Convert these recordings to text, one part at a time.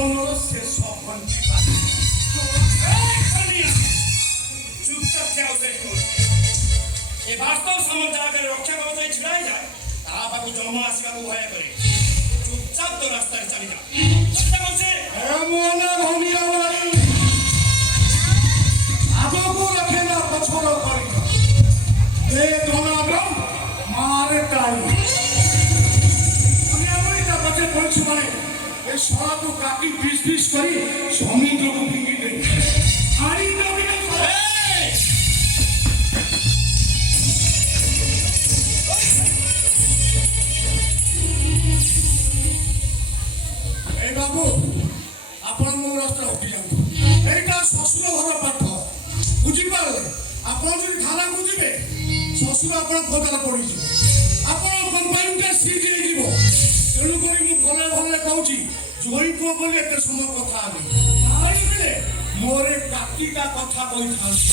জীবনের শেষ ঘন্টি চুপচাপ যাও দেখো এ বাস্তব সমাজ যাদের রক্ষা করতে ছড়াই যায় তা পাখি জমা আসিବାକୁ ভয় করে চুপচাপ তো রাস্তায় চালি যা চেষ্টা করছে এমন ভূমিয়া বাড়ি আগକୁ ରଖେ ନା ପଛର କରି ଏ ଧନାର ମାରେ ତାଳି আমি তা পଛে বলছি মানে ଏ ଶଳାକୁ କାଟି ପିସ୍ ପିସ୍ କରି ସମୁଦ୍ରକୁ ଫିଙ୍ଗି ଦେ ଆଣି ଦେବି ଏ ବାବୁ ଆପଣ ମୋ ରାସ୍ତା ଉଠି ଯାଆନ୍ତୁ এইটা শ্বশুর ঘর পাঠ বুঝিপারে আপনার যদি থানাକୁ ଯିବେ শ্বশুর আপনার খোঁজাରେ ପଡ଼ିଯିବ ଆପଣ କମ୍ପାନୀଟା ସିଜ୍ ହେଇଯିବ ତେଣୁକରି ମୁଁ ଭଲେ ଭଲେ କହୁଛି ଜୋଇ ପୁଅ ବୋଲି ଏତେ ସମୟ କଥା ହେବି ଜାଣିଥିଲେ ମୋର କାଟିକା କଥା କହିଥାନ୍ତି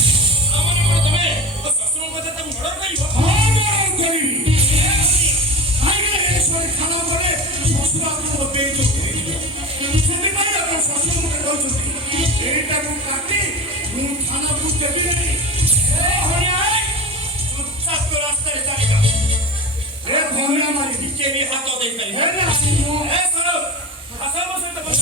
ତମେ ଶ୍ୱଶୁର କଥା ତାକୁ ମର୍ଡର କରିବ ହଁ ମର୍ଡର କରିବି କାହିଁକି ଏ ଶୋଇ ଖାନା ପରେ ଶ୍ୱଶୁର ଆପଣଙ୍କ ବେଇଜ୍ଜତ ହେଇଯିବ ସେଥିପାଇଁ ଆପଣ ଶ୍ୱଶୁର ମୋତେ କହିଛନ୍ତି এইটাକୁ କାଟି ମୁଁ ଥାନାକୁ ଦେବି ନାହିଁ ଚୁପଚାପ ତ ରାସ୍ତାରେ ଚାଲି ଯା ଏ ଭଙ୍ଗା ମାରିବି ଟିକେ ବି ହାତ ଦେଇପାରିବି ଏ ନା ଏ ସର ଆସ ମୋ ସହିତ ବସ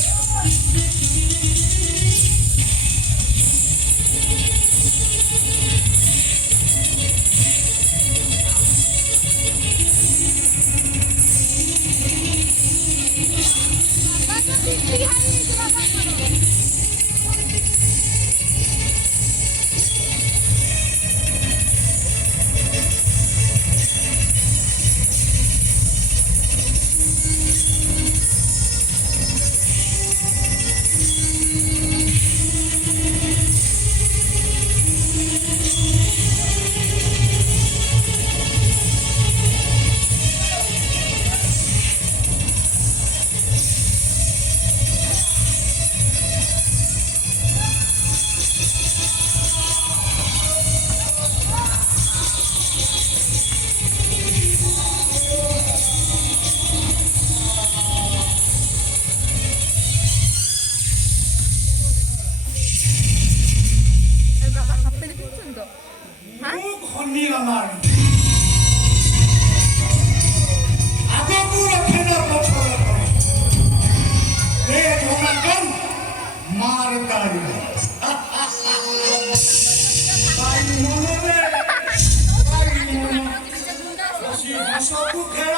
ସବୁ ଖେଳ